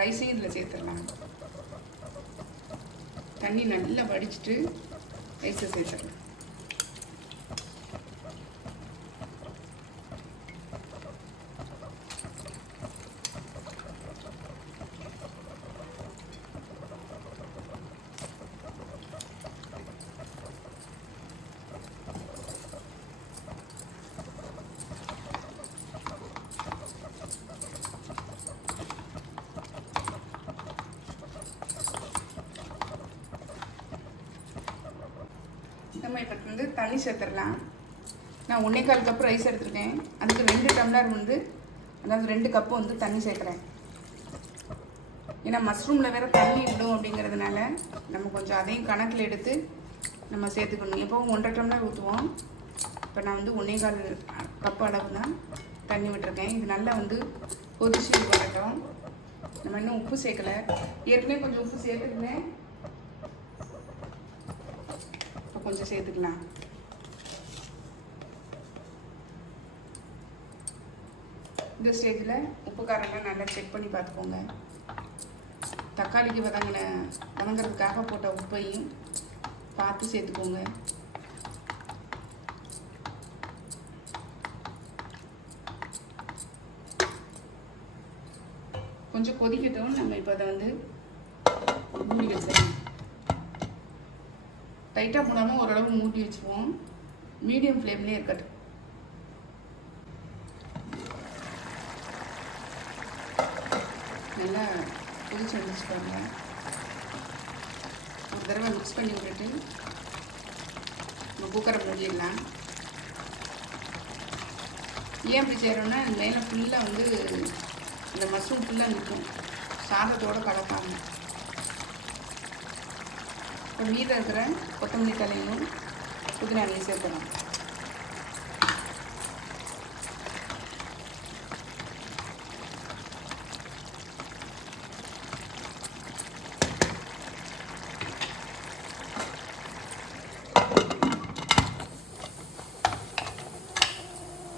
ரைஸையும் இதில் சேர்த்துடலாம். தண்ணி நல்லா வடிச்சிட்டு ரைஸை சேர்த்துடலாம். நம்ம இப்போ வந்து தண்ணி சேர்த்துடலாம். நான் 1/4 கப் ரைஸ் எடுத்துருக்கேன். அதுக்கு 2 டம்ளர் வந்து, அதாவது 2 கப்பு வந்து தண்ணி சேர்க்குறேன். ஏன்னா மஷ்ரூமில் வேறு தண்ணி விடும் அப்படிங்கிறதுனால நம்ம கொஞ்சம் அதையும் கணக்கில் எடுத்து நம்ம சேர்த்துக்கணும். எப்போவும் 1.5 டம்ளர் ஊற்றுவோம். இப்போ நான் வந்து 1/4 கப் அளவு தான் தண்ணி விட்டுருக்கேன். இது நல்லா வந்து கொதிச்சு வரட்டும். நம்ம இன்னும் உப்பு சேர்க்கலை. ஏற்கனவே கொஞ்சம் உப்பு சேர்த்துருந்தேன், கொஞ்சம் சேர்த்துக்கலாம். இந்த ஸ்டேஜில் உப்பு காரம்லாம் நல்லா செக் பண்ணி பார்த்துக்கோங்க. தக்காளிக்கு வதங்கிறதுக்காக போட்ட உப்பையும் பார்த்து சேர்த்துக்கோங்க. கொஞ்சம் கொதிக்கட்டும். நம்ம இப்போ அதை வந்து மூடி வச்சிடலாம். டைட்டாக போடாமல் ஓரளவு மூடி வச்சுருவோம். மீடியம் ஃப்ளேம்லேயே இருக்கட்டும். நல்லா கொதிச்சு வந்துச்சு பாருங்க. ஒரு தடவை மிக்ஸ் பண்ணி விட்டுட்டு நம்ம குக்கரை மூடிடலாம். ஏன் அப்படி செய்கிறோன்னா மேலே ஃபுல்லாக வந்து இந்த மஷ்ரூம் ஃபுல்லாக நிற்கும், சாதத்தோடு கலப்பாங்க. இப்போ மீதம் இருக்கிற கொத்தமல்லி தலையும் புதினாவையும் சேர்த்துக்கலாம்.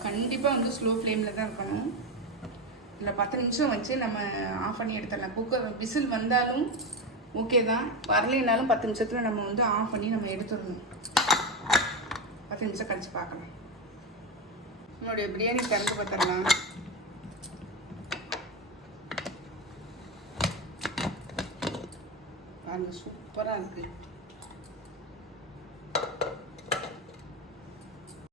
கண்டிப்பாக வந்து ஸ்லோ ஃப்ளேமில் தான் இருக்கணும். இல்லை 10 நிமிஷம் வச்சு நம்ம ஆஃப் பண்ணி எடுத்துடலாம். குக்கர் விசில் வந்தாலும் ஓகே தான், வரலைனாலும் 10 நிமிஷத்தில் நம்ம வந்து ஆஃப் பண்ணி நம்ம எடுத்துடணும். 10 நிமிஷம் கழிச்சு பார்க்கலாம். நம்மளுடைய பிரியாணி திறந்து பார்த்துடலாம். பாருங்க, சூப்பராக இருக்குது.